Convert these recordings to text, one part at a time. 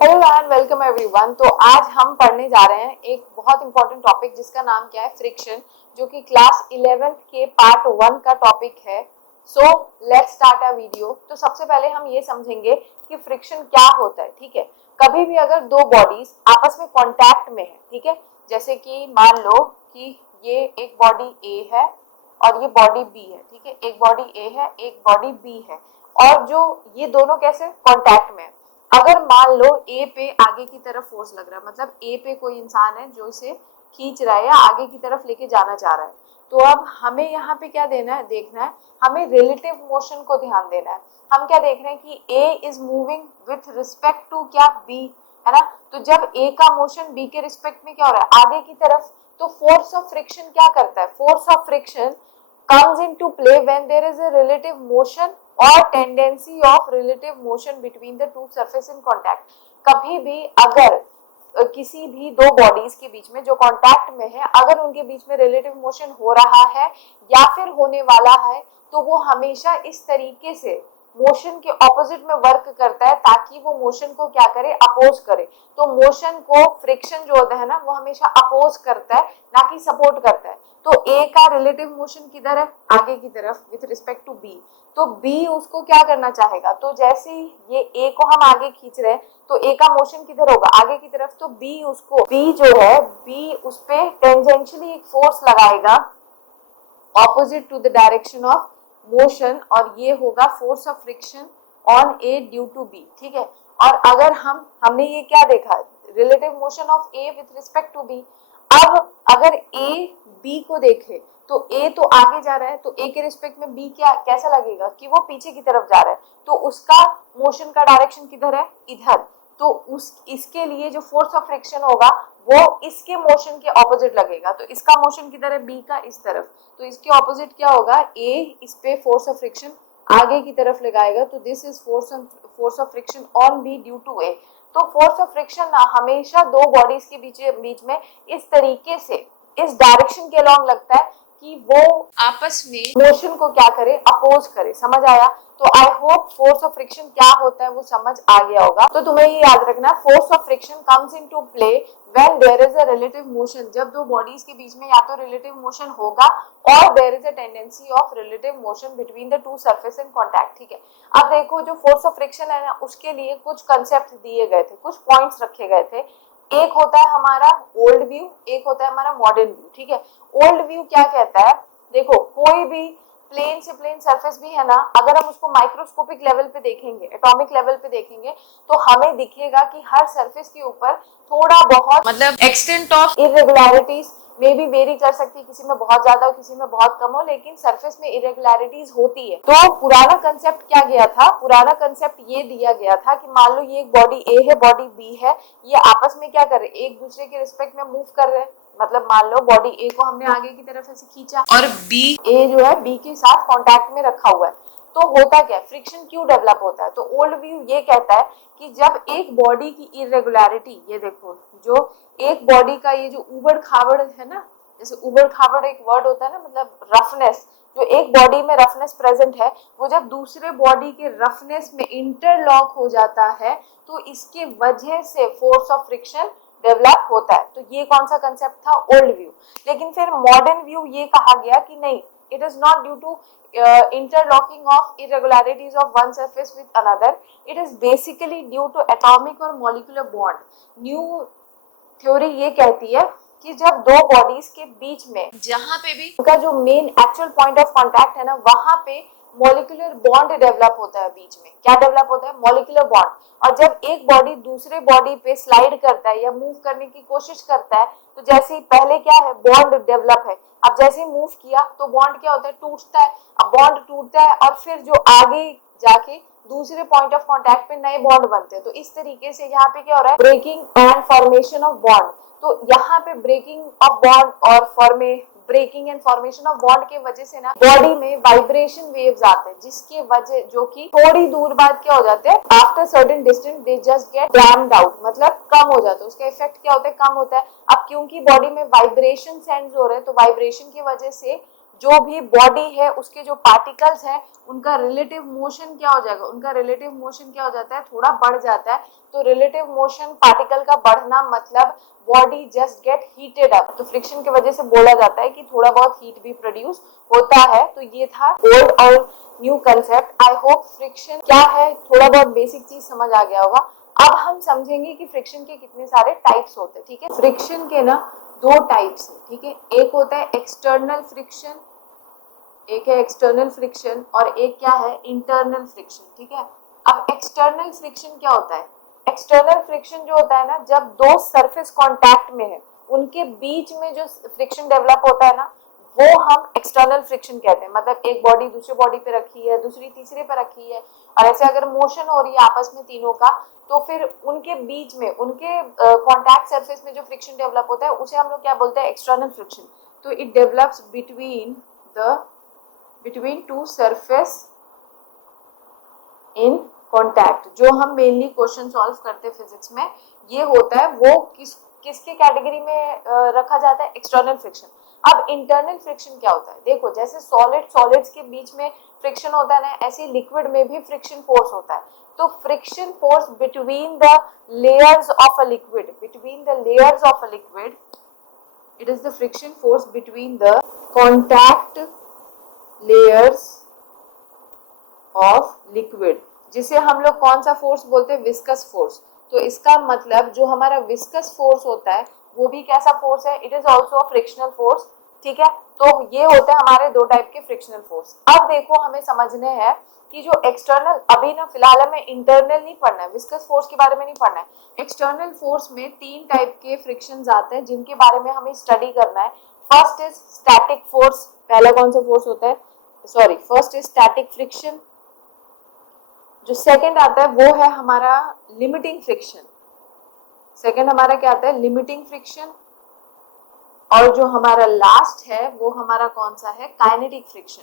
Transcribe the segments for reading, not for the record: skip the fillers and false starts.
Hello and welcome everyone. तो आज हम पढ़ने जा रहे हैं एक बहुत इंपॉर्टेंट टॉपिक जिसका नाम क्या है, फ्रिक्शन, जो कि क्लास 11th के पार्ट 1 का टॉपिक है। So let's start a video. तो सबसे पहले हम ये समझेंगे कि फ्रिक्शन क्या होता है। ठीक है, कभी भी अगर दो बॉडीज आपस में कांटेक्ट में है, ठीक है, जैसे कि मान लो कि ये एक बॉडी ए है और ये बॉडी बी है। ठीक है, एक बॉडी ए है, एक बॉडी बी है, और जो ये दोनों कैसे कांटेक्ट में है। अगर मान लो ए पे आगे की तरफ फोर्स लग रहा है, मतलब ए पे कोई इंसान है जो इसे खींच रहा है या आगे की तरफ लेके जाना चाह रहा है, तो अब हमें यहाँ पे क्या देना है, देखना है, हमें रिलेटिव मोशन को ध्यान देना है। हम क्या देख रहे हैं कि A is moving with respect to क्या, बी, है ना। तो जब ए का मोशन बी के रिस्पेक्ट में क्या हो रहा है, आगे की तरफ, तो फोर्स ऑफ फ्रिक्शन क्या करता है, force of friction comes into play when there is a relative motion or tendency of relative motion between the two surface in contact। कभी भी अगर किसी भी दो बॉडीज के बीच में जो कांटेक्ट में है, अगर उनके बीच में रिलेटिव मोशन हो रहा है या फिर होने वाला है, तो वो हमेशा इस तरीके से मोशन के ऑपोजिट में वर्क करता है ताकि वो मोशन को क्या करे, अपोज करे। तो मोशन को फ्रिक्शन जो होता है ना, वो हमेशा अपोज करता है, ना कि सपोर्ट करता है। तो ए का रिलेटिव मोशन किधर है, आगे की तरफ विथ रिस्पेक्ट टू बी। तो बी उसको क्या करना चाहेगा, तो जैसे ये ए को हम आगे खींच रहे हैं तो ए का मोशन किधर होगा, आगे की तरफ। तो बी उसको, बी जो है, बी उस पे टेंजेंशियली एक फोर्स लगाएगा opposite to the direction of motion, और ये होगा force of friction on A due to B. ठीक है, और अगर हमने ये क्या देखा, relative motion of A with respect to B. अब अगर ए बी को देखे तो ए तो आगे जा रहा है, तो ए के रिस्पेक्ट में बी क्या कैसा लगेगा कि वो पीछे की तरफ जा रहा है, तो उसका मोशन का डायरेक्शन किधर है, इधर। तो उस इसके लिए जो फोर्स ऑफ फ्रिक्शन होगा वो इसके मोशन के ऑपोजिट लगेगा। तो इसका मोशन किधर है, बी का इस तरफ, तो इसके ऑपोजिट क्या होगा, ए इस पे फोर्स ऑफ फ्रिक्शन आगे की तरफ लगाएगा। तो this is force of friction on B due to A. तो फोर्स ऑफ फ्रिक्शन ना हमेशा दो बॉडीज के बीच में इस तरीके से, इस डायरेक्शन के अलॉन्ग लगता है कि वो आपस में मोशन को क्या करे, अपोज करे। समझ आया? तो I hope force of friction क्या होता है वो समझ आ गया होगा। तो तुम्हें ये याद रखना, force of friction comes into play when there is a relative motion. जब दो बॉडीज के बीच में या तो रिलेटिव मोशन होगा और there is a tendency of relative motion between the two surface in contact. ठीक है, अब देखो जो फोर्स ऑफ फ्रिक्शन है ना, उसके लिए कुछ कंसेप्ट दिए गए थे, कुछ पॉइंट्स रखे गए थे। एक होता है हमारा ओल्ड व्यू, एक होता है हमारा मॉडर्न व्यू। ठीक है, ओल्ड व्यू क्या कहता है, देखो कोई भी प्लेन से प्लेन सरफेस भी है ना, अगर हम उसको माइक्रोस्कोपिक लेवल पे देखेंगे, एटॉमिक लेवल पे देखेंगे, तो हमें दिखेगा कि हर सरफेस के ऊपर थोड़ा बहुत, मतलब एक्सटेंट ऑफ इरेगुलरिटीज में भी वेरी कर सकती है, किसी में बहुत ज्यादा हो, किसी में बहुत कम हो, लेकिन सरफेस में इरेगुलरिटीज होती है। तो पुराना कंसेप्ट क्या गया था, पुराना कंसेप्ट ये दिया गया था कि मान लो ये एक बॉडी ए है, बॉडी बी है, ये आपस में क्या कर रहे हैं, एक दूसरे के रिस्पेक्ट में मूव कर रहे हैं। मतलब मान लो बॉडी ए को हमने आगे की तरफ ऐसे खींचा और बी, ए जो है बी के साथ कांटेक्ट में रखा हुआ है, तो होता क्या है, फ्रिक्शन क्यों डेवलप होता है। तो ओल्ड व्यू ये कहता है कि जब एक बॉडी की इरेगुलरिटी, ये देखो जो एक बॉडी का ये जो उबड़ खाबड़ है ना, जैसे उबड़ खाबड़ एक वर्ड होता है ना, मतलब रफनेस, जो एक बॉडी में रफनेस प्रेजेंट है, वो जब दूसरे बॉडी के रफनेस में इंटरलॉक हो जाता है, तो इसके वजह से फोर्स ऑफ फ्रिक्शन डेवलप होता है। तो ये कौन सा कंसेप्ट था, ओल्ड व्यू। लेकिन फिर मॉडर्न व्यू ये कहा गया कि नहीं, it is not due to interlocking of irregularities of one surface with another, it is basically due to atomic or molecular bond। New theory ये कहती है कि जब दो बॉडीज के बीच में, जहां पे भी उनका जो main actual point of contact है ना, वहां पे मॉलिक्यूलर बॉन्ड डेवलप होता है, बीच में क्या डेवलप होता है, मॉलिक्यूलर बॉन्ड। और जब एक बॉडी दूसरे बॉडी पे स्लाइड करता है या मूव करने की कोशिश करता है, तो जैसे ही पहले क्या है, बॉन्ड डेवलप है, अब जैसे ही मूव किया तो बॉन्ड क्या होता है, टूटता है। अब बॉन्ड टूटता है और फिर जो आगे जाके दूसरे पॉइंट ऑफ कांटेक्ट पे नए बॉन्ड बनते हैं। तो इस तरीके से यहाँ पे क्या हो रहा है, breaking and formation of bond. तो यहाँ पे ब्रेकिंग ऑफ बॉन्ड और breaking and formation of bond के वजह से ना बॉडी में वाइब्रेशन वेव्स आते हैं, जिसके वजह, जो कि थोड़ी दूर बाद क्या हो जाते हैं, after certain distance they just get damped out, मतलब कम हो जाता है, उसका इफेक्ट क्या होता है, कम होता है। अब क्योंकि बॉडी में वाइब्रेशन सेंड्स हो रहे हैं, तो वाइब्रेशन की वजह से जो भी बॉडी है उसके जो पार्टिकल्स हैं उनका रिलेटिव मोशन क्या हो जाएगा, उनका रिलेटिव मोशन क्या हो जाता है, थोड़ा बढ़ जाता है। तो रिलेटिव मोशन पार्टिकल का बढ़ना मतलब body just get heated up. तो फ्रिक्शन की वजह से बोला जाता है कि थोड़ा बहुत हीट भी प्रोड्यूस होता है। तो ये था ओल्ड और new concept. I hope friction क्या है थोड़ा बहुत बेसिक चीज समझ आ गया होगा। अब हम समझेंगे कि फ्रिक्शन के कितने सारे टाइप्स होते हैं। ठीक है, फ्रिक्शन के ना दो टाइप्स है। ठीक है, एक होता है एक्सटर्नल फ्रिक्शन, एक है एक्सटर्नल फ्रिक्शन और एक क्या है इंटरनल फ्रिक्शन। ठीक है, अब एक्सटर्नल फ्रिक्शन क्या होता है, एक्सटर्नल फ्रिक्शन जो होता है ना, जब दो सरफेस कांटेक्ट में है उनके बीच में जो फ्रिक्शन डेवलप होता है ना, वो हम एक्सटर्नल फ्रिक्शन कहते हैं। मतलब एक बॉडी दूसरी बॉडी पे रखी है, दूसरी तीसरे पे रखी है और ऐसे अगर मोशन हो रही है आपस में तीनों का, तो फिर उनके बीच में उनके कांटेक्ट सरफेस में जो फ्रिक्शन डेवलप होता है उसे हम लोग क्या बोलते हैं, एक्सटर्नल फ्रिक्शन। तो it develops between two surface in contact. जो हम मेनली क्वेश्चन सॉल्व करते हैं फिजिक्स में, ये होता है वो किसके कैटेगरी में रखा जाता है, एक्सटर्नल फ्रिक्शन। अब इंटरनल फ्रिक्शन क्या होता है, देखो जैसे सॉलिड्स के बीच में फ्रिक्शन होता है ना, ऐसे लिक्विड में भी फ्रिक्शन फोर्स होता है। तो friction force between the layers of a liquid, it is the friction force between the contact layers of liquid, जिसे हम लोग कौन सा फोर्स बोलते हैं, विस्कस फोर्स। तो इसका मतलब जो हमारा विस्कस फोर्स होता है वो भी कैसा फोर्स है, it is also a frictional force. ठीक है, तो ये होते हैं हमारे दो टाइप के फ्रिक्शनल फोर्स। अब देखो हमें समझने हैं कि जो एक्सटर्नल, अभी ना फिलहाल हमें इंटरनल नहीं पढ़ना है, विस्कस फोर्स के बारे में नहीं पढ़ना है। एक्सटर्नल फोर्स में तीन टाइप के फ्रिक्शंस आते हैं जिनके बारे में हमें स्टडी करना है। फर्स्ट इज स्टैटिक फोर्स, पहला कौन सा फोर्स होता है, फर्स्ट इज स्टैटिक फ्रिक्शन। जो सेकंड आता है वो है हमारा लिमिटिंग फ्रिक्शन, सेकंड हमारा क्या आता है, लिमिटिंग फ्रिक्शन। और जो हमारा लास्ट है वो हमारा कौन सा है, काइनेटिक फ्रिक्शन।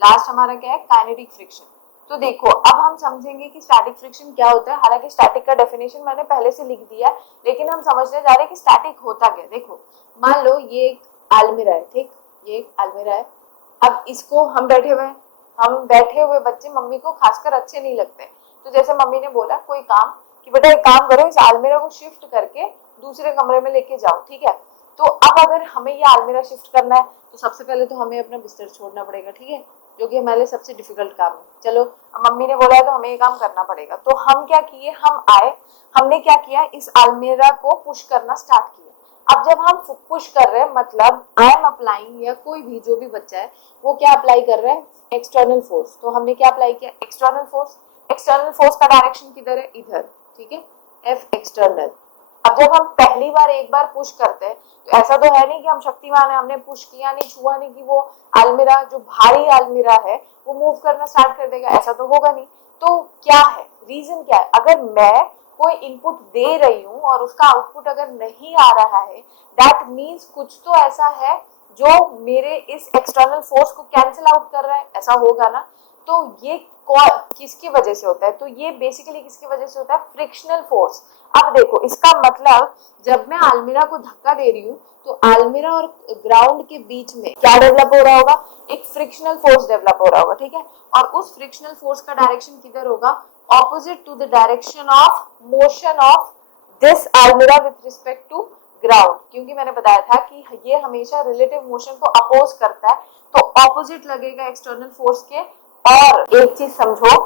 लास्ट हमारा क्या है, काइनेटिक फ्रिक्शन। तो देखो अब हम समझेंगे कि स्टैटिक फ्रिक्शन क्या होता है। हालांकि स्टैटिक का डेफिनेशन मैंने पहले से लिख दिया है, लेकिन हम समझने जा रहे हैं कि स्टैटिक होता क्या। देखो मान लो ये एक अलमीरा है, ठीक, ये एक अलमीरा है। अब इसको हम बैठे हुए बच्चे मम्मी को खासकर अच्छे नहीं लगते। तो जैसे मम्मी ने बोला कोई काम, कि बेटा एक काम करो, इस अलमीरा को शिफ्ट करके दूसरे कमरे में लेके जाओ। ठीक है, तो अब अगर हमें ये अलमीरा शिफ्ट करना है तो सबसे पहले तो हमें अपना बिस्तर छोड़ना पड़ेगा। ठीक है, जो कि हमारे लिए सबसे डिफिकल्ट काम है। चलो अब मम्मी ने बोला है तो हमें ये काम करना पड़ेगा। तो हम क्या किए, हम आए, हमने क्या किया, इस अलमीरा को पुश करना स्टार्ट किया। अब जब हम पुश कर रहे हैं मतलब आई एम अप्लाइंग, या कोई भी जो भी बच्चा है वो क्या अप्लाई कर रहा है, एक्सटर्नल फोर्स। तो हमने क्या अप्लाई किया, एक्सटर्नल फोर्स। एक्सटर्नल फोर्स का डायरेक्शन किधर है, इधर। ठीक है, एफ एक्सटर्नल। अब जब हम पहली बार एक बार पुश करते हैं तो ऐसा तो है नहीं कि हम शक्तिमान है, हमने पुश किया नहीं, छुआ नहीं कि वो अलमीरा, जो भारी अलमीरा है वो मूव करना स्टार्ट कर देगा, ऐसा तो होगा नहीं। तो क्या है रीजन, क्या है, अगर मैं कोई इनपुट दे रही हूँ और उसका आउटपुट अगर नहीं आ रहा है, दैट मीन्स कुछ तो ऐसा है जो मेरे इस एक्सटर्नल फोर्स को कैंसिल आउट कर रहा है, ऐसा होगा ना। तो ये किसकी वजह से होता है, तो ये बेसिकली किसकी वजह से होता है, फ्रिक्शनल फोर्स। अब देखो इसका मतलब जब मैं अलमीरा को धक्का दे रही हूँ तो अलमीरा और ग्राउंड के बीच में क्या डेवलप हो रहा होगा, एक फ्रिक्शनल फोर्स डेवलप हो रहा होगा। ठीक है, और उस फ्रिक्शनल फोर्स का डायरेक्शन किधर होगा, opposite to the direction of motion of this अलमीरा विथ रिस्पेक्ट टू ग्राउंड। क्योंकि मैंने बताया था कि ये हमेशा रिलेटिव मोशन को अपोज करता है, तो ऑपोजिट लगेगा एक्सटर्नल फोर्स के। और एक चीज समझो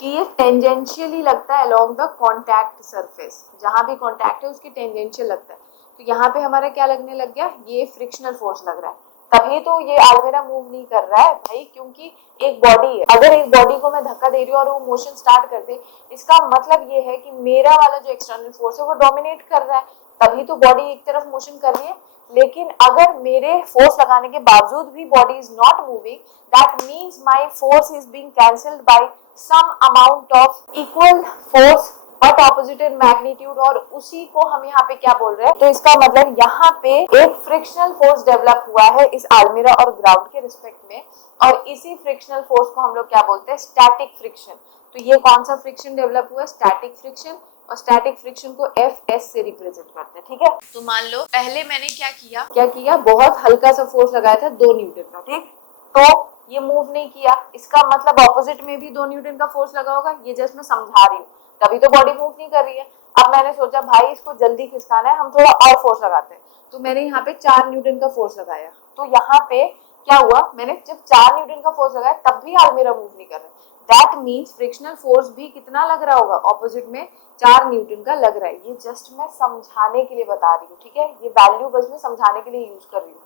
कि ये टेंजेंशियली लगता है अलोंग द कॉन्टैक्ट सरफेस, जहां भी कॉन्टैक्ट है उसकी टेंजेंशियल लगता है। तो यहाँ पे हमारा क्या लगने लग गया, ये फ्रिक्शनल फोर्स लग रहा है, तभी तो ये अलमीरा मूव नहीं कर रहा है भाई, क्योंकि एक बॉडी है। अगर एक बॉडी को मैं धक्का दे रही हूँ और वो मोशन स्टार्ट कर दे, इसका मतलब ये है कि मेरा वाला जो एक्सटर्नल फोर्स है वो डोमिनेट कर रहा है, तभी तो बॉडी एक तरफ मोशन कर रही है। लेकिन अगर मेरे फोर्स लगाने के बावजूद भी body is not moving, that means my force is being cancelled by some amount of equal force but opposite in magnitude, और उसी को हम यहाँ पे क्या बोल रहे हैं, तो इसका मतलब यहाँ पे एक फ्रिक्शनल फोर्स डेवलप हुआ है इस अलमीरा और ग्राउंड के रिस्पेक्ट में, और इसी फ्रिक्शनल फोर्स को हम लोग क्या बोलते हैं, स्टैटिक फ्रिक्शन। तो ये कौन सा फ्रिक्शन डेवलप हुआ है, स्टैटिक फ्रिक्शन, और स्टैटिक फ्रिक्शन को एफ एस से रिप्रेजेंट करते हैं। ठीक है, तो मान लो पहले मैंने क्या किया, बहुत हल्का सा फोर्स लगाया था 2 न्यूटन का, ठीक, तो ये मूव नहीं किया, इसका मतलब ऑपोजिट में भी 2 न्यूटन का फोर्स लगा होगा। ये जस्ट मैं समझा रही हूँ, तभी तो बॉडी मूव नहीं कर रही है। अब मैंने सोचा भाई इसको जल्दी खिसकाना है, हम थोड़ा और फोर्स लगाते हैं, तो मैंने यहाँ पे 4 न्यूटन का फोर्स लगाया। तो यहाँ पे क्या हुआ, मैंने जब 4 न्यूटन का फोर्स लगाया तब भी अलमीरा मूव नहीं कर रहा है। दैट मीन्स फ्रिक्शनल फोर्स भी कितना लग रहा होगा, ऑपोजिट में 4 न्यूटन का लग रहा है। ये जस्ट मैं समझाने के लिए बता रही हूँ, ठीक है, ये वैल्यू बस मैं समझाने के लिए यूज कर रही हूँ।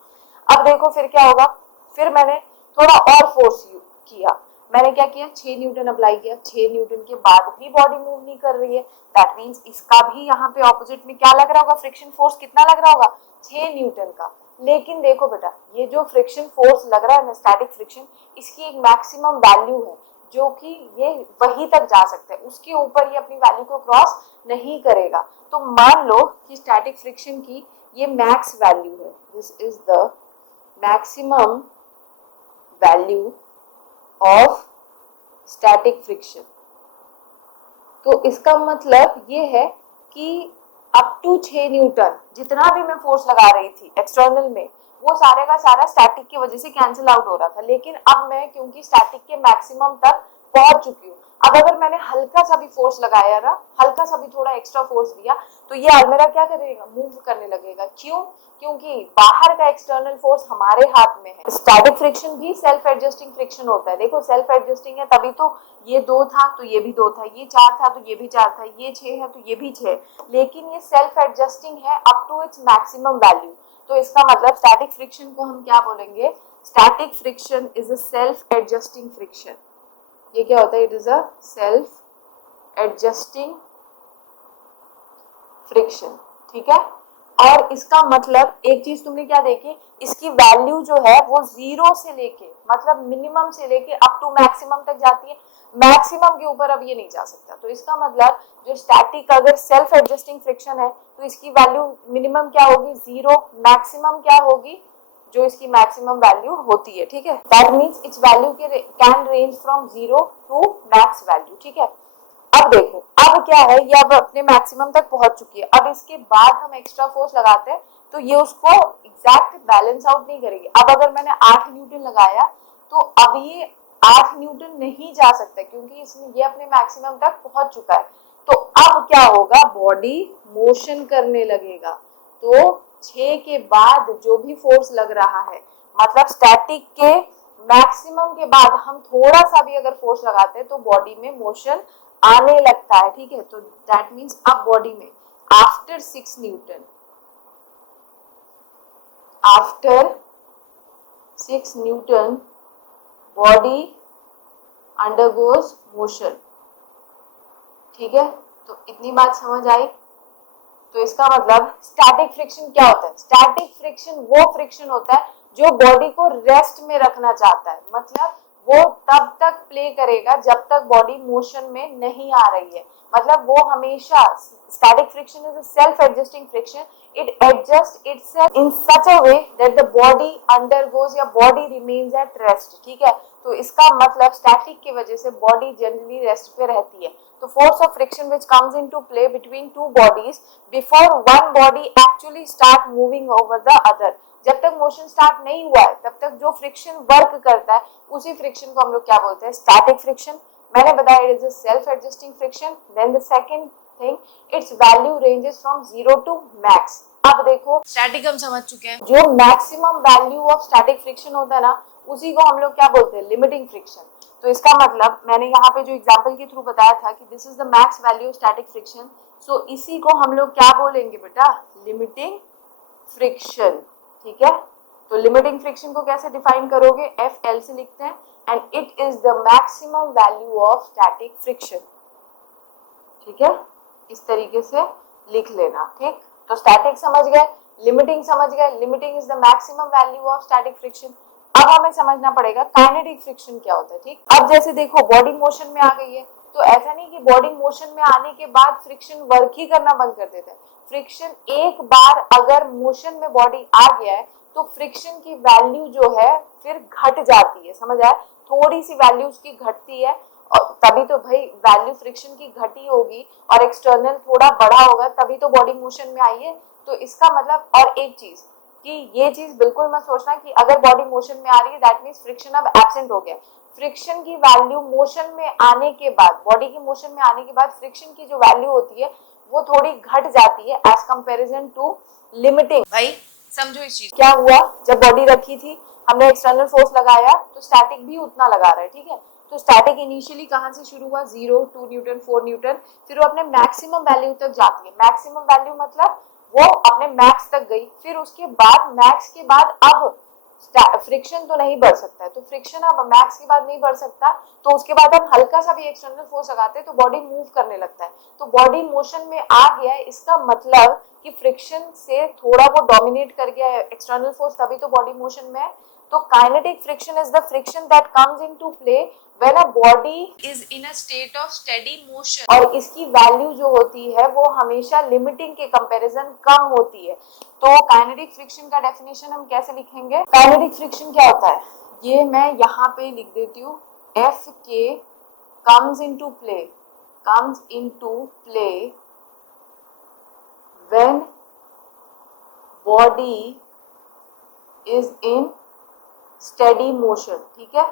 अब देखो फिर क्या होगा, फिर मैंने थोड़ा और फोर्स किया। मैंने क्या किया, 6 न्यूटन अप्लाई किया। 6 न्यूटन के बाद भी बॉडी मूव नहीं कर रही है। दैट मीन्स इसका भी यहाँ पे ऑपोजिट में क्या लग रहा होगा, फ्रिक्शन फोर्स कितना लग रहा होगा, 6 न्यूटन का। लेकिन देखो बेटा, ये जो फ्रिक्शन फोर्स लग रहा है ना, स्टैटिक फ्रिक्शन, इसकी एक मैक्सिमम वैल्यू है जो कि ये वहीं तक जा सकता है, उसके ऊपर ये अपनी वैल्यू को क्रॉस नहीं करेगा। तो मान लो कि स्टैटिक फ्रिक्शन की ये मैक्स वैल्यू है, this is the maximum value of static friction. तो इसका मतलब ये है कि अप टू 6 न्यूटन जितना भी मैं फोर्स लगा रही थी एक्सटर्नल में, वो सारे का सारा स्टैटिक की वजह से कैंसिल आउट हो रहा था। लेकिन अब मैं क्योंकि स्टैटिक के मैक्सिमम तक पहुंच चुकी हूँ, अब अगर मैंने हल्का सा भी फोर्स लगाया ना, हल्का सा भी थोड़ा एक्स्ट्रा फोर्स दिया, तो ये अलमीरा क्या करेगा, मूव करने लगेगा। क्यों, क्योंकि बाहर का एक्सटर्नल फोर्स हमारे हाथ में है। स्टैटिक फ्रिक्शन भी सेल्फ एडजस्टिंग फ्रिक्शन होता है। देखो सेल्फ एडजस्टिंग है, तभी तो ये 2 था तो ये भी 2 था, ये 4 था तो ये भी 4 था, ये 6 है तो ये भी 6। लेकिन ये सेल्फ एडजस्टिंग है up to its maximum value. तो इसका मतलब स्टैटिक फ्रिक्शन को हम क्या बोलेंगे, static friction is a self adjusting friction. ये क्या होता है, it is a self adjusting friction, ठीक है। और इसका मतलब एक चीज तुमने क्या देखी, इसकी वैल्यू जो है वो 0 से लेके, मतलब मिनिमम से लेके अप टू मैक्सिमम तक जाती है। मैक्सिमम के ऊपर अब ये नहीं जा सकता। तो इसका मतलब जो स्टैटिक अगर सेल्फ एडजस्टिंग फ्रिक्शन है तो इसकी वैल्यू मिनिमम क्या होगी, 0, मैक्सिमम क्या होगी, जो इसकी मैक्सिमम वैल्यू होती है, ठीक है। That means its value can range from 0 to max value, ठीक है। अब देखो, अब क्या है, ये अब अपने मैक्सिमम तक पहुंच चुकी है। अब इसके बाद हम एक्स्ट्रा फोर्स लगाते हैं तो ये उसको एग्जैक्ट बैलेंस आउट नहीं करेगी। अब अगर मैंने 8 न्यूटन लगाया तो अब ये 8 न्यूटन नहीं जा सकता क्योंकि इसने ये अपने मैक्सिमम तक पहुंच चुका है। तो अब क्या होगा, बॉडी मोशन करने लगेगा। तो 6 के बाद जो भी फोर्स लग रहा है, मतलब स्टैटिक के मैक्सिमम के बाद हम थोड़ा सा भी अगर फोर्स लगाते हैं तो बॉडी में मोशन आने लगता है, ठीक है। तो दैट मीन्स अब बॉडी में after 6 Newton, after 6 Newton body undergoes motion, ठीक है। तो इतनी बात समझ आई। तो इसका मतलब स्टैटिक फ्रिक्शन क्या होता है, स्टैटिक फ्रिक्शन वो फ्रिक्शन होता है जो बॉडी को रेस्ट में रखना चाहता है, मतलब वो तब तक प्ले करेगा जब तक बॉडी मोशन में नहीं आ रही है। मतलब वो हमेशा, static friction is a self adjusting friction, it adjust itself in such a way that the body undergoes या बॉडी रिमेन्स एट रेस्ट, ठीक है। तो इसका मतलब स्टैटिक की वजह से बॉडी जनरली रेस्ट पे रहती है। तो force of friction which comes into play between two bodies before one body actually start moving over the other, जब तक मोशन स्टार्ट नहीं हुआ है तब तक जो फ्रिक्शन वर्क करता है उसी फ्रिक्शन को हम लोग क्या बोलते हैं, स्टैटिक फ्रिक्शन। मैंने बताया it is a self adjusting friction. Then the second thing, its value ranges from 0 to max. अब देखो स्टैटिक हम समझ चुके हैं, जो maximum value of static friction होता है ना, उसी को हम लोग क्या बोलते हैं, लिमिटिंग फ्रिक्शन। तो इसका मतलब मैंने यहाँ पे जो एग्जांपल के थ्रू बताया था कि this is the max value of static friction, so इसी को हम लोग क्या बोलेंगे बेटा, लिमिटिंग फ्रिक्शन, ठीक है। तो लिमिटिंग फ्रिक्शन को कैसे डिफाइन करोगे, FL से लिखते हैं, and it is the maximum value of static friction, ठीक है। इस तरीके से लिख लेना, ठीक। तो स्टैटिक समझ गए, लिमिटिंग समझ गए, limiting is the maximum value of static friction. अब हमें समझना पड़ेगा काइनेटिक फ्रिक्शन क्या होता है, ठीक। अब जैसे देखो बॉडी मोशन में आ गई है, तो ऐसा नहीं कि बॉडी मोशन में आने के बाद फ्रिक्शन वर्क ही करना बंद कर देता है। फ्रिक्शन एक बार अगर मोशन में बॉडी आ गया है तो फ्रिक्शन की वैल्यू जो है फिर घट जाती है, समझ आया, थोड़ी सी वैल्यू उसकी घटती है, और तभी तो भाई वैल्यू फ्रिक्शन की घटी होगी और एक्सटर्नल थोड़ा बड़ा होगा, तभी तो बॉडी मोशन में आई है। तो इसका मतलब, और एक चीज, कि ये चीज बिल्कुल मत सोचना कि अगर बॉडी मोशन में आ रही है दैट मीन्स फ्रिक्शन अब एब्सेंट हो गया। फ्रिक्शन की वैल्यू मोशन में आने के बाद, बॉडी की मोशन में आने के बाद फ्रिक्शन की जो वैल्यू होती है वो थोड़ी घट जाती है एज कंपेरिजन टू लिमिटिंग। भाई समझो इस चीज। क्या हुआ, जब बॉडी रखी थी हमने एक्सटर्नल फोर्स लगाया तो स्टैटिक भी उतना लगा रहा है, ठीक है। तो स्टैटिक इनिशियली कहां से शुरू हुआ, 0, 2 न्यूटन, 4 न्यूटन, फिर वो अपने मैक्सिमम वैल्यू तक जाती है। मैक्सिमम वैल्यू मतलब वो अपने मैक्स तक गई, फिर उसके बाद मैक्स के बाद अब फ्रिक्शन तो नहीं बढ़ सकता है, तो फ्रिक्शन अब मैक्स के बाद नहीं बढ़ सकता, तो उसके बाद हम हल्का सा भी एक्सटर्नल फोर्स लगाते हैं तो बॉडी मूव करने लगता है, तो बॉडी मोशन में आ गया है। इसका मतलब कि फ्रिक्शन से थोड़ा वो डोमिनेट कर गया है एक्सटर्नल फोर्स, तभी तो बॉडी मोशन में है। तो kinetic friction is the friction that comes into play when a body is in a state of steady motion, और इसकी वैल्यू जो होती है वो हमेशा लिमिटिंग के कंपैरिजन कम होती है। तो काइनेटिक फ्रिक्शन का डेफिनेशन हम कैसे लिखेंगे, काइनेटिक फ्रिक्शन क्या होता है, ये मैं यहाँ पे लिख देती हूँ, एफ के comes into play when body is in steady motion, ठीक है।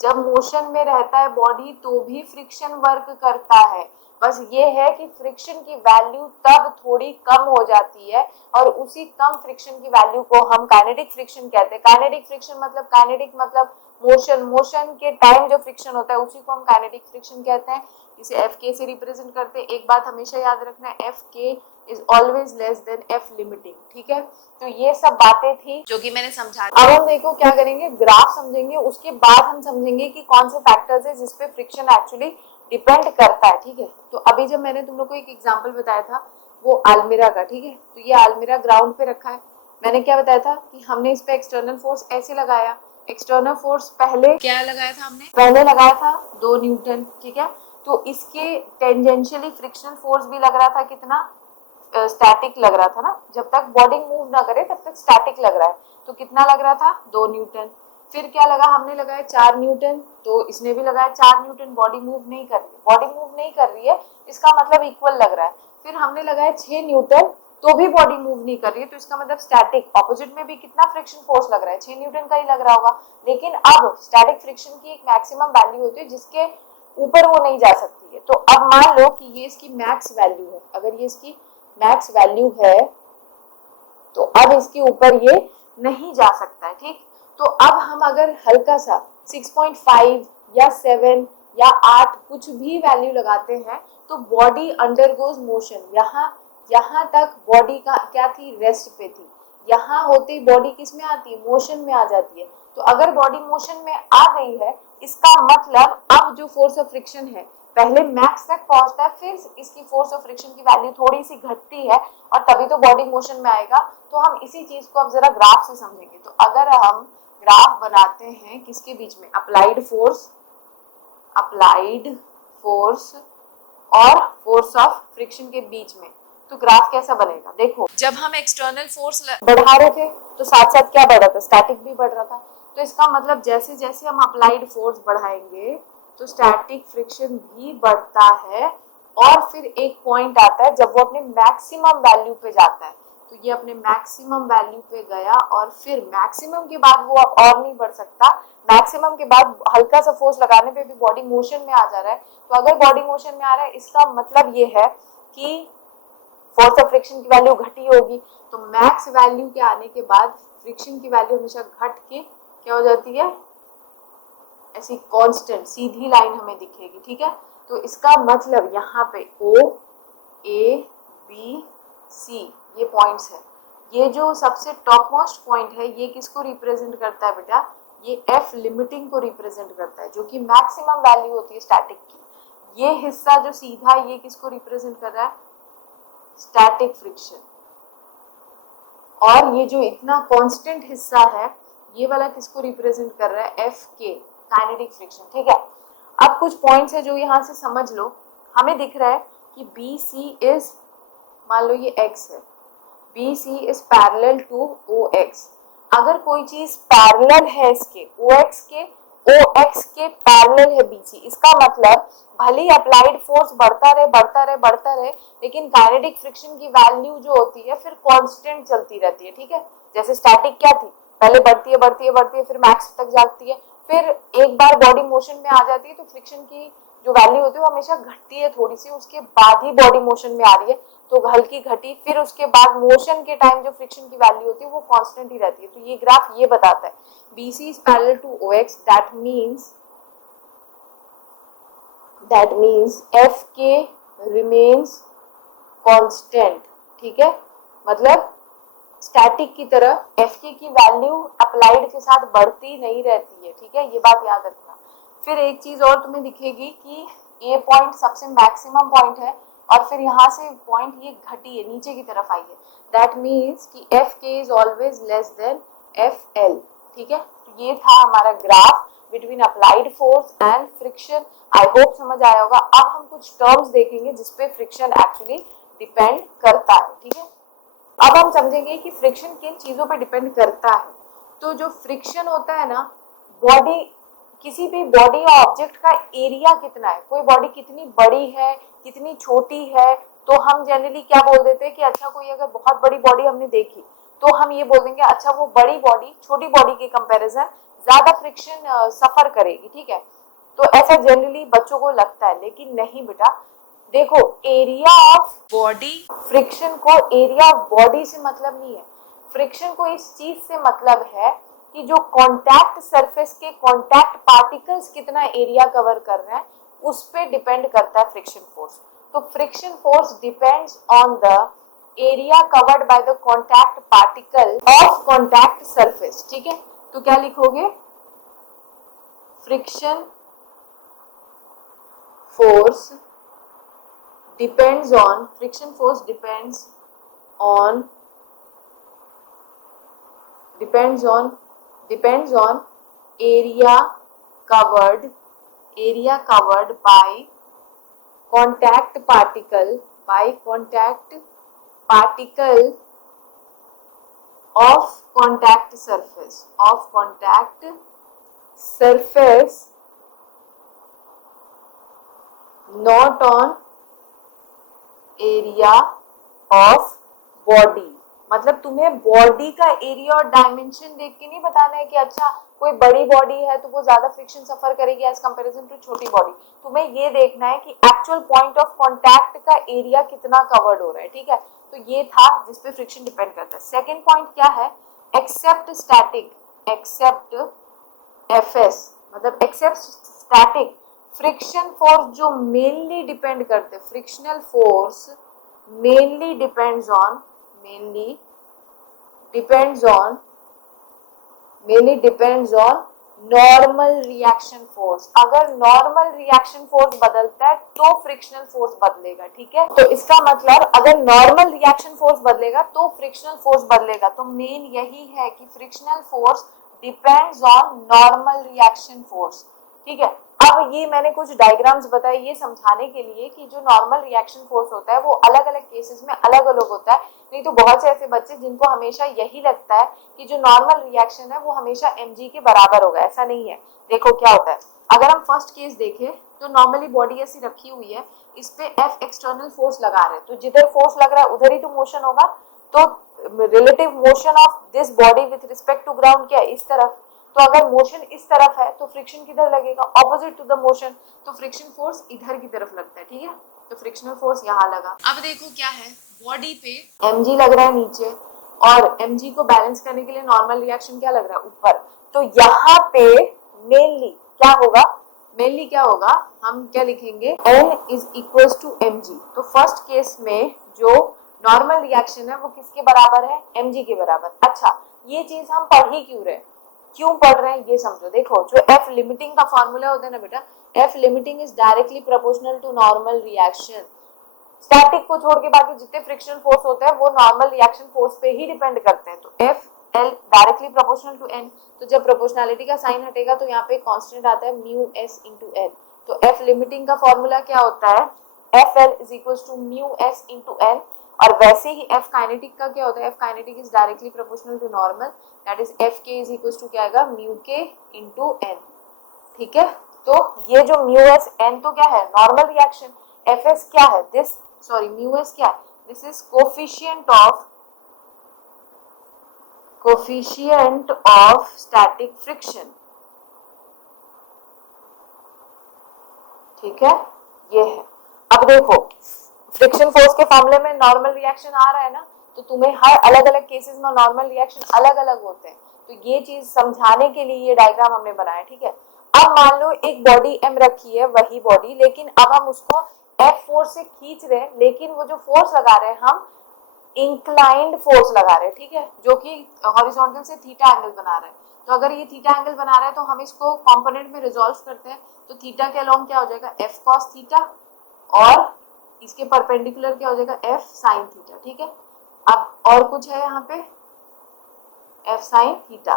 जब मोशन में रहता है बॉडी तो भी फ्रिक्शन वर्क करता है, बस ये है कि फ्रिक्शन की वैल्यू तब थोड़ी कम हो जाती है और उसी कम फ्रिक्शन की वैल्यू को हम काइनेटिक फ्रिक्शन कहते हैं। काइनेटिक फ्रिक्शन मतलब, काइनेटिक मतलब मोशन के टाइम जो फ्रिक्शन होता है उसी को हम काइनेटिक फ्रिक्शन कहते हैं। इसे एफ के से रिप्रेजेंट करते हैं। एक बात हमेशा याद रखना है, एफ के is always less than F limiting, ठीक है। तो ये सब बातें थी जो कि मैंने समझा। अब हम देखो क्या करेंगे, ग्राफ समझेंगे, उसके बाद हम समझेंगे कि कौन से फैक्टर्स है जिसपे फ्रिक्शन एक्चुअली डिपेंड करता है, ठीक है। तो अभी जब मैंने तुम लोग को एक एग्जांपल बताया था वो अलमीरा का, ठीक है, तो ये अलमीरा ग्राउंड पे रखा है। मैंने क्या बताया था कि हमने इस पे एक्सटर्नल फोर्स ऐसे लगाया, एक्सटर्नल फोर्स पहले क्या लगाया था हमने, पहले लगाया था 2 न्यूटन, ठीक है। तो इसके टेंजेंशियली फ्रिक्शनल फोर्स भी लग रहा था कितना, स्टैटिक लग रहा था ना, जब तक बॉडी मूव ना करे तब तक स्टैटिक लग रहा है, तो कितना लग रहा था 2 न्यूटन। फिर क्या लगा, हमने लगाया 4 न्यूटन, तो इसने भी लगाया 4 न्यूटन, बॉडी मूव नहीं कर रही, बॉडी मूव नहीं कर रही है, इसका मतलब इक्वल लग रहा है। फिर हमने लगाया 6 न्यूटन, तो भी बॉडी मूव नहीं कर रही है, तो इसका मतलब स्टैटिक, ऑपोजिट में भी कितना फ्रिक्शन फोर्स लग रहा है, 6 न्यूटन का ही लग रहा होगा। लेकिन अब स्टैटिक फ्रिक्शन की एक मैक्सिमम वैल्यू होती है जिसके ऊपर वो नहीं जा सकती है। तो अब मान लो कि ये इसकी मैक्स वैल्यू है, अगर ये इसकी मैक्स वैल्यू है तो अब इसके ऊपर ये नहीं जा सकता है, ठीक। तो अब हम अगर हल्का सा 6.5 या 7 या 8 कुछ भी वैल्यू लगाते हैं तो बॉडी अंडरगोज मोशन, यहाँ तक बॉडी का क्या थी, रेस्ट पे थी, यहाँ होती बॉडी किस में आती है, मोशन में आ जाती है। तो अगर बॉडी मोशन में आ गई है इसका मतलब अब जो फोर्स ऑफ फ्रिक्शन है पहले मैक्स तक पहुंचता है, फिर इसकी फोर्स ऑफ फ्रिक्शन की वैल्यू थोड़ी सी घटती है और तभी तो बॉडी मोशन में आएगा। तो हम इसी चीज को अब जरा ग्राफ से समझेंगे। तो अगर हम ग्राफ बनाते हैं किसके बीच में, अप्लाइड फोर्स और फोर्स ऑफ फ्रिक्शन के बीच में, तो ग्राफ कैसा बनेगा, देखो जब हम एक्सटर्नल फोर्स बढ़ा रहे थे तो साथ साथ क्या बढ़ रहा था, स्टैटिक भी बढ़ रहा था। तो इसका मतलब जैसे जैसे हम अप्लाइड फोर्स बढ़ाएंगे तो स्टैटिक फ्रिक्शन भी बढ़ता है और फिर एक पॉइंट आता है जब वो अपने मैक्सिमम वैल्यू पे जाता है। तो ये अपने मैक्सिमम वैल्यू पे गया और फिर मैक्सिमम के बाद वो और नहीं बढ़ सकता, मैक्सिमम के बाद हल्का सा फोर्स लगाने पे भी बॉडी मोशन में आ जा रहा है। तो अगर बॉडी मोशन में आ रहा है इसका मतलब ये है कि फोर्स ऑफ फ्रिक्शन की वैल्यू घटी होगी। तो मैक्स वैल्यू के आने के बाद फ्रिक्शन की वैल्यू हमेशा घट के क्या हो जाती है, ऐसी कांस्टेंट सीधी लाइन हमें दिखेगी, ठीक है। तो इसका मतलब यहाँ पे O A B C ये पॉइंट्स है, ये जो सबसे टॉप मोस्ट पॉइंट है ये किसको रिप्रेजेंट करता है बेटा, ये F लिमिटिंग को रिप्रेजेंट करता है जो कि मैक्सिमम वैल्यू होती है स्टैटिक की। ये हिस्सा जो सीधा ये किसको रिप्रेजेंट कर रहा है, स्टैटिक फ्रिक्शन। और ये जो इतना कांस्टेंट हिस्सा है ये वाला किसको रिप्रेजेंट कर रहा है, एफ के, काइनेटिक फ्रिक्शन, ठीक है। अब कुछ पॉइंट्स है जो यहाँ से समझ लो, हमें दिख रहा है कि बी सी इज, मान लो ये एक्स है, B C is parallel to O X. अगर कोई चीज पैरेलल है इसके ओ एक्स के पैरेलल है बी सी, इसका मतलब भले ही अप्लाइड फोर्स बढ़ता रहे लेकिन काइनेटिक फ्रिक्शन की वैल्यू जो होती है फिर कांस्टेंट चलती रहती है, ठीक है। जैसे स्टैटिक क्या थी, पहले बढ़ती है बढ़ती है बढ़ती है, फिर मैक्स तक जाती है, फिर एक बार बॉडी मोशन में आ जाती है तो फ्रिक्शन की जो वैल्यू होती है वो हमेशा घटती है थोड़ी सी, उसके बाद ही बॉडी मोशन में आ रही है तो हल्की घटी, फिर उसके बाद मोशन के टाइम जो फ्रिक्शन की वैल्यू होती है वो कांस्टेंट ही रहती है। तो ये ग्राफ ये बताता है BC is parallel to OX, that means FK remains constant, ठीक है, मतलब स्टैटिक की तरह Fk की वैल्यू अप्लाइड के साथ बढ़ती नहीं रहती है, ठीक है, ये बात याद रखना। फिर एक चीज और तुम्हें दिखेगी कि ये पॉइंट सबसे मैक्सिमम पॉइंट है और फिर यहाँ से पॉइंट ये घटी है, नीचे की तरफ आई है, दैट मीन्स कि Fk is always less than Fl, ठीक है। तो ये था हमारा graph between applied force and friction. I hope समझ आया होगा। अब हम कुछ टर्म्स देखेंगे जिसपे फ्रिक्शन एक्चुअली डिपेंड करता है, ठीक है। अब हम समझेंगे कि फ्रिक्शन किन चीजों पे डिपेंड करता है। तो जो फ्रिक्शन होता है ना, बॉडी, किसी भी बॉडी या ऑब्जेक्ट का एरिया कितना है, कोई बॉडी कितनी बड़ी है कितनी छोटी है, तो हम जनरली क्या बोल देते हैं कि अच्छा कोई अगर बहुत बड़ी बॉडी हमने देखी तो हम ये बोल देंगे अच्छा वो बड़ी बॉडी छोटी बॉडी के कंपैरिजन ज्यादा फ्रिक्शन सफर करेगी, ठीक है। तो ऐसा जनरली बच्चों को लगता है, लेकिन नहीं बेटा, देखो एरिया ऑफ बॉडी, फ्रिक्शन को एरिया ऑफ बॉडी से मतलब नहीं है, फ्रिक्शन को इस चीज से मतलब है कि जो कांटेक्ट सरफेस के कांटेक्ट पार्टिकल्स कितना एरिया कवर कर रहे हैं उस पे डिपेंड करता है फ्रिक्शन फोर्स। तो friction force depends on the area covered by the contact particle of contact surface, ठीक है। तो क्या लिखोगे, friction force depends on, friction force depends on area covered by contact particle of contact surface not on area of body. मतलब तुम्हें body का area और dimension देख के नहीं बताना है कि अच्छा कोई बड़ी बॉडी है तो वो ज्यादा फ्रिक्शन सफर करेगी एज कंपैरिजन टू छोटी बॉडी। तुम्हें ये देखना है कि एक्चुअल पॉइंट ऑफ कांटेक्ट का एरिया कितना कवर्ड हो रहा है, ठीक है। तो ये था जिसपे फ्रिक्शन डिपेंड करता है। सेकेंड पॉइंट क्या है, एक्सेप्ट स्टैटिक, एक्सेप्ट एफएस, मतलब एक्सेप्ट स्टैटिक, फ्रिक्शन फोर्स जो मेनली डिपेंड करते, frictional force mainly depends on normal reaction force. अगर नॉर्मल रिएक्शन फोर्स बदलता है तो फ्रिक्शनल फोर्स बदलेगा, ठीक है। तो इसका मतलब अगर नॉर्मल रिएक्शन फोर्स बदलेगा तो फ्रिक्शनल फोर्स बदलेगा। तो मेन यही है कि frictional force depends on normal reaction force, ठीक है। अब ये मैंने कुछ डायग्राम्स बताए ये समझाने के लिए कि जो नॉर्मल रिएक्शन फोर्स होता है वो अलग अलग केसेस में अलग अलग होता है। नहीं तो बहुत से ऐसे बच्चे जिनको हमेशा यही लगता है कि जो नॉर्मल रिएक्शन है वो हमेशा mg के बराबर होगा, ऐसा नहीं है। देखो क्या होता है, अगर हम फर्स्ट केस देखें तो नॉर्मली बॉडी ऐसी रखी हुई है, इस पे F एक्सटर्नल फोर्स लगा रहे हैं, तो जिधर फोर्स लग रहा है उधर ही तो मोशन होगा। तो relative motion of this body with respect to ground क्या है, इस तरफ। तो अगर मोशन इस तरफ है तो फ्रिक्शन किधर लगेगा, ऑपोजिट टू द मोशन, तो फ्रिक्शन फोर्स इधर की तरफ लगता है, ठीक है। तो फ्रिक्शनल फोर्स यहाँ लगा। अब देखो क्या है, बॉडी पे mg लग रहा है नीचे और mg को बैलेंस करने के लिए नॉर्मल रिएक्शन क्या लग रहा है ऊपर। तो यहाँ पे मेनली क्या होगा, हम क्या लिखेंगे, n is equal to mg। तो फर्स्ट केस में जो नॉर्मल रिएक्शन है वो किसके बराबर है, mg के बराबर। अच्छा ये चीज हम पढ़ ही क्यों पढ़ रहे हैं ये समझो। देखो जो F लिमिटिंग का फॉर्मूला होता है ना बेटा, F limiting is directly proportional to normal reaction. Static को छोड़ के बाकी जितने फ्रिक्शन फोर्स होते हैं वो नॉर्मल रिएक्शन फोर्स पे ही डिपेंड करते हैं। तो F L directly proportional to N। तो जब प्रोपोर्शनलिटी का साइन हटेगा तो यहाँ पे कांस्टेंट आता है म्यू S इंटू N। तो F लिमिटिंग का फॉर्मूला क्या होता है, FL is equal to mu S into N। और वैसे ही F काइनेटिक का क्या होता है, F kinetic is directly proportional to normal, that is Fk is equal to क्या आएगा, म्यू के इंटू N, ठीक है। तो ये जो म्यू एस N तो क्या है, नॉर्मल रिएक्शन, Fs क्या है, म्यू एस क्या है, this is coefficient coefficient of static friction, ठीक है, ये है। अब देखो फ्रिक्शन फोर्स के मामले में नॉर्मल रिएक्शन आ रहा है ना, तो तुम्हें हर अलग अलग केसेस में नॉर्मल रिएक्शन अलग अलग होते हैं, तो ये चीज समझाने के लिए ये डायग्राम हमने बनाया, ठीक है। अब मान लो एक बॉडी m रखी है, वही बॉडी, लेकिन अब हम उसको F फोर्स से खींच रहे हैं, लेकिन वो जो फोर्स लगा रहे हैं हम इंक्लाइंड फोर्स लगा रहे हैं, ठीक है, जो कि हॉरिजॉन्टल से थीटा एंगल बना रहा है। तो अगर ये थीटा एंगल बना रहा है तो हम इसको कंपोनेंट में रिजॉल्व करते हैं, तो थीटा के अलोंग क्या हो जाएगा f cos थीटा, और इसके परपेंडिकुलर क्या हो जाएगा f sin थीटा, ठीक है। अब और कुछ है यहाँ पे f sin थीटा,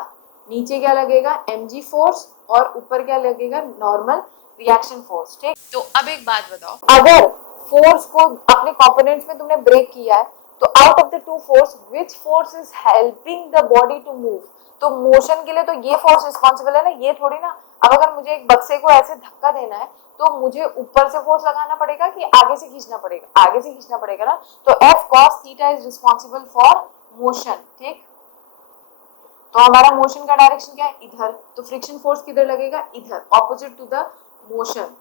नीचे क्या लगेगा mg फोर्स, और ऊपर क्या लगेगा नॉर्मल रिएक्शन फोर्स, ठीक। तो अब एक बात बताओ, अगर फोर्स को अपने कंपोनेंट्स में तुमने ब्रेक किया है, तो out of the two force which force is helping the body to move, तो मोशन के लिए तो ये फोर्स रिस्पॉन्सिबल है ना, ये थोड़ी ना। अब अगर मुझे एक बक्से को ऐसे धक्का देना है, तो मुझे ऊपर से फोर्स लगाना पड़ेगा कि आगे से खींचना पड़ेगा, आगे से खींचना पड़ेगा ना, तो F cos theta is responsible for motion, ठीक। तो हमारा मोशन का डायरेक्शन क्या है, इधर, तो फ्रिक्शन फोर्स किधर लगेगा, इधर, ऑपोजिट टू द मोशन,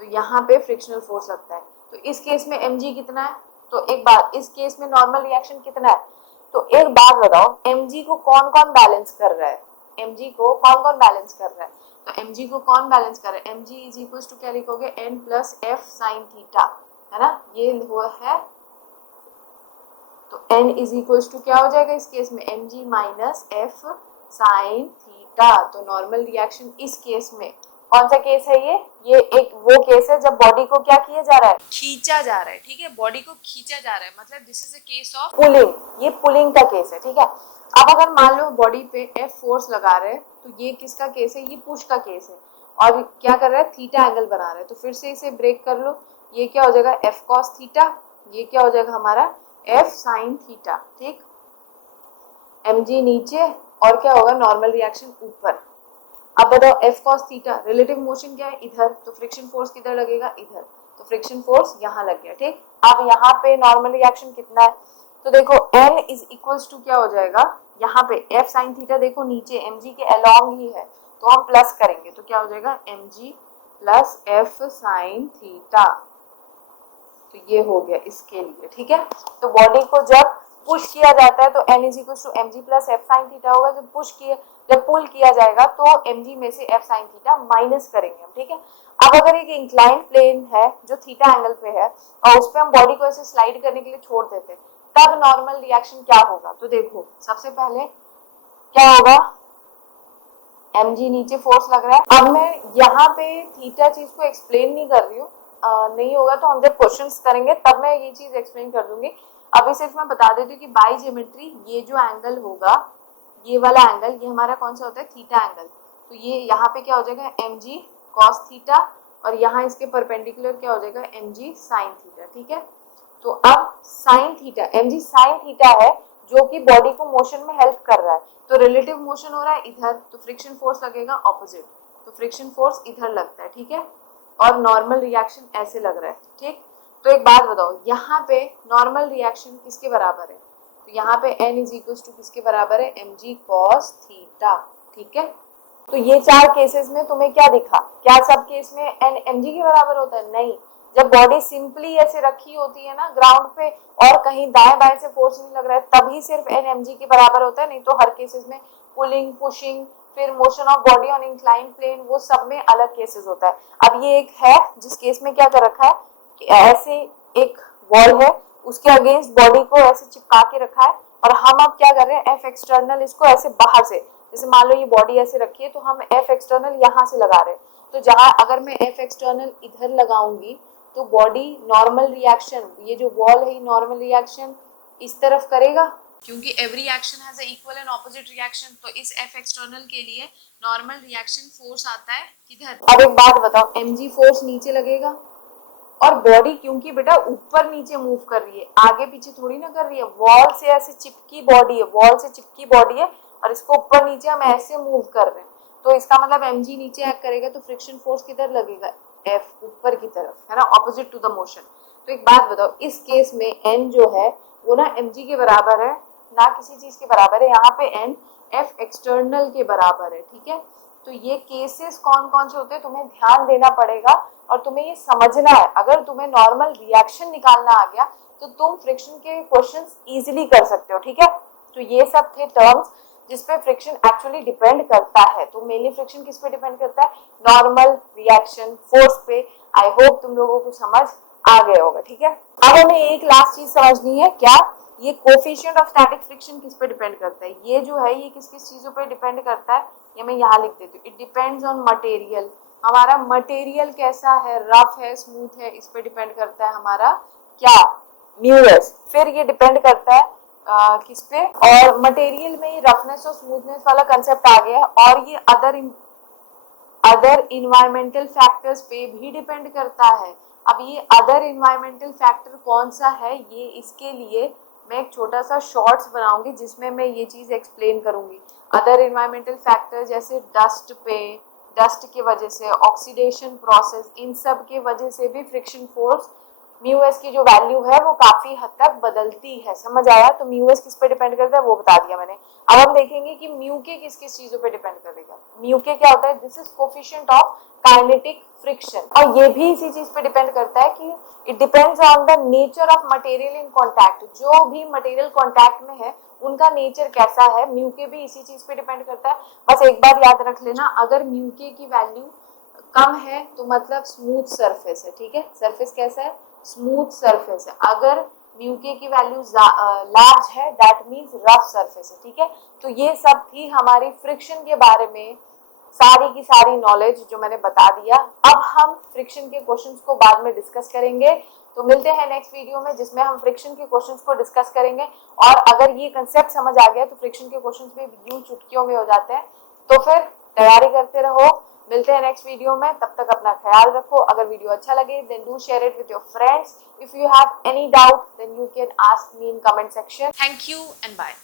तो यहाँ पे फ्रिक्शनल फोर्स लगता है। तो इस केस में mg कितना है, तो एक बात, इस केस में नॉर्मल रिएक्शन कितना है, तो एक बात बताओ mg को कौन कौन बैलेंस कर रहा है, mg को कौन कौन बैलेंस कर रहा है, तो mg को कौन बैलेंस कर रहा है, mg इज इक्वल टू क्या लिखोगे, n plus f sine theta, है ना, ये वो है, तो n इज इक्वल टू क्या हो जाएगा इस केस में, mg minus f sine theta. तो नॉर्मल रिएक्शन इस केस में कौन सा केस है, ये एक वो केस है जब बॉडी को क्या किया जा रहा है, खींचा जा रहा है, ठीक है, बॉडी को खींचा जा रहा है, मतलब this is a case of pulling, ये पुलिंग का केस है, ठीक है। अब अगर मान लो बॉडी पे F फोर्स लगा रहे हैं, तो ये किसका केस है, ये पुश का केस है, और क्या कर रहा है, थीटा एंगल बना रहा है, तो फिर से इसे ब्रेक कर लो, ये क्या हो जाएगा F cos थीटा, ये क्या हो जाएगा हमारा F sin थीटा, ठीक। mg नीचे, और क्या होगा नॉर्मल रिएक्शन ऊपर। अब बताओ F cos theta, relative motion क्या है, इधर, तो फ्रिक्शन फोर्स किधर लगेगा, इधर, तो फ्रिक्शन फोर्स यहाँ लग गया, ठीक। अब यहाँ पे नॉर्मल रिएक्शन कितना है, तो देखो n इज इक्वल्स टू क्या हो जाएगा, यहाँ पे F sin थीटा देखो नीचे mg के अलोंग ही है, तो हम प्लस करेंगे, तो क्या हो जाएगा mg plus F sin theta, तो ये हो गया इसके लिए, ठीक है। तो बॉडी को जब पुश किया जाता है तो n is equal to mg plus f sin theta होगा, जब पुल किया जाएगा तो mg में से f sin थीटा माइनस करेंगे हम, ठीक है। अब अगर एक इंक्लाइन प्लेन है जो थीटा एंगल पे है, और उस पे हम बॉडी को ऐसे स्लाइड करने के लिए छोड़ देते हैं, तब नॉर्मल रिएक्शन क्या होगा, तो देखो सबसे पहले क्या होगा, mg नीचे फोर्स लग रहा है। अब मैं यहाँ पे थीटा चीज को एक्सप्लेन नहीं कर रही हूँ, नहीं होगा तो हम जब क्वेश्चंस करेंगे तब मैं ये चीज एक्सप्लेन कर दूंगी। अभी सिर्फ मैं बता देती हूँ कि बाय ज्योमेट्री ये जो एंगल होगा, ये वाला एंगल, ये हमारा कौन सा होता है, थीटा एंगल, तो ये यहाँ पे क्या हो जाएगा mg cos थीटा, और यहाँ इसके परपेंडिकुलर क्या हो जाएगा mg sin थीटा, ठीक है। तो अब sin theta, mg sin theta है जो कि बॉडी को मोशन में हेल्प कर रहा है, तो रिलेटिव मोशन हो रहा है इधर, तो फ्रिक्शन फोर्स लगेगा ऑपोजिट, तो फ्रिक्शन फोर्स इधर लगता है, ठीक है, और नॉर्मल रिएक्शन ऐसे लग रहा है, ठीक। तो एक बात बताओ, यहाँ पे नॉर्मल रिएक्शन किसके बराबर है, तो यहाँ पे n इज इक्वल टू किसके बराबर है, mg cos थीटा, ठीक है। तो ये चार केसेस में तुम्हें क्या दिखा, क्या सब केस में n mg के बराबर होता है, नहीं। जब बॉडी सिंपली ऐसे रखी होती है ना ग्राउंड पे, और कहीं दाएं बाएं से फोर्स नहीं लग रहा है, तभी सिर्फ n mg के बराबर होता है, नहीं तो हर केसेस में पुलिंग, पुशिंग, फिर motion of body on incline plane, वो सब में अलग केसेस होता है। अब ये एक है जिस केस में क्या कर रखा है कि ऐसे एक वॉल है, उसके अगेंस्ट बॉडी को ऐसे चिपका के रखा है, और हम अब क्या कर रहे हैं, F एक्सटर्नल इसको ऐसे बाहर से, जैसे मान लो ये बॉडी ऐसे रखी है, तो हम F एक्सटर्नल यहाँ से लगा रहे हैं, तो जहां अगर मैं F एक्सटर्नल इधर लगाऊंगी तो बॉडी नॉर्मल रिएक्शन, ये जो वॉल है नॉर्मल रिएक्शन इस तरफ करेगा, क्योंकि every action has a equal and opposite reaction, तो इस F एक्सटर्नल के लिए नॉर्मल रिएक्शन फोर्स आता है किधर। अब एक बात बताओ, mg फोर्स नीचे लगेगा, और बॉडी क्योंकि बेटा ऊपर नीचे मूव कर रही है, आगे पीछे थोड़ी ना कर रही है, वॉल से ऐसे चिपकी बॉडी है, वॉल से चिपकी बॉडी है, और इसको ऊपर नीचे हम ऐसे मूव कर रहे हैं, तो इसका मतलब mg नीचे एक्ट करेगा, तो फ्रिक्शन फोर्स किधर लगेगा, F ऊपर की तरफ, है ना, ऑपोजिट टू द मोशन। तो एक बात बताओ, इस केस में n जो है वो ना mg के बराबर है ना किसी चीज के बराबर है, यहाँ पे n F एक्सटर्नल के बराबर है, ठीक है। तो ये केसेस कौन कौन से होते हैं तुम्हें ध्यान देना पड़ेगा और तुम्हें ये समझना है। अगर तुम्हें नॉर्मल रिएक्शन निकालना आ गया तो तुम फ्रिक्शन के क्वेश्चंस इजीली कर सकते हो, ठीक है। तो ये सब थे टर्म्स जिसपे फ्रिक्शन एक्चुअली डिपेंड करता है। तो मेनली फ्रिक्शन किस पे डिपेंड करता है, नॉर्मल रिएक्शन फोर्स पे। आई होप तुम लोगों को समझ आ गया होगा, ठीक है। अब हमें एक लास्ट चीज समझनी है, क्या ये कोफिशिएंट ऑफ स्टैटिक फ्रिक्शन किस पे डिपेंड करता है। ये जो है ये किस किस चीजों पे डिपेंड करता है, ये मैं यहाँ लिख देती हूँ। इट डिपेंड्स ऑन मटेरियल, हमारा मटेरियल कैसा है, रफ है स्मूथ है, इस पे डिपेंड करता है हमारा क्या, म्यूएस। फिर ये डिपेंड करता है किस पे, और मटेरियल में ही रफनेस और स्मूथनेस वाला कंसेप्ट आ गया है, और ये अदर इन्वायरमेंटल फैक्टर्स पे भी डिपेंड करता है। अब ये अदर इन्वायरमेंटल फैक्टर कौन सा है, ये इसके लिए मैं एक छोटा सा शॉर्ट्स बनाऊंगी जिसमें मैं ये चीज एक्सप्लेन करूंगी। अदर इन्वायरमेंटल फैक्टर जैसे डस्ट की वजह से, ऑक्सीडेशन प्रोसेस, इन सब के वजह से भी फ्रिक्शन फोर्स म्यू एस की जो वैल्यू है वो काफी हद तक बदलती है। समझ आया। तो म्यू एस किस पे डिपेंड करता है वो बता दिया मैंने। अब हम देखेंगे कि म्यू के किस किस चीजों पे डिपेंड करेगा। म्यू के क्या होता है, this is coefficient of kinetic friction, और ये भी इसी चीज पे डिपेंड करता है कि it depends on the nature of material in contact. जो भी मटेरियल कॉन्टैक्ट में है उनका नेचर कैसा है, म्यू के भी इसी चीज पे डिपेंड करता है। बस एक बार याद रख लेना, अगर म्यू के की वैल्यू कम है तो मतलब स्मूथ सरफेस है, ठीक है। सरफेस कैसा है, स्मूथ सरफेस है। अगर म्यू के की वैल्यू लार्ज है दैट मींस रफ सरफेस है, ठीक है। तो ये सब थी हमारी फ्रिक्शन के बारे में सारी की सारी नॉलेज जो मैंने बता दिया। अब हम फ्रिक्शन के क्वेश्चंस को बाद में डिस्कस करेंगे। तो मिलते हैं नेक्स्ट वीडियो में जिसमें हम फ्रिक्शन के क्वेश्चंस को डिस्कस करेंगे। और अगर ये कंसेप्ट समझ आ गया तो फ्रिक्शन के क्वेश्चंस भी यूं चुटकियों में हो जाते हैं। तो फिर तैयारी करते रहो। मिलते हैं नेक्स्ट वीडियो में, तब तक अपना ख्याल रखो। अगर वीडियो अच्छा लगे then do share it with your friends. If you have any doubt then you can ask me in comment section. Thank you and bye.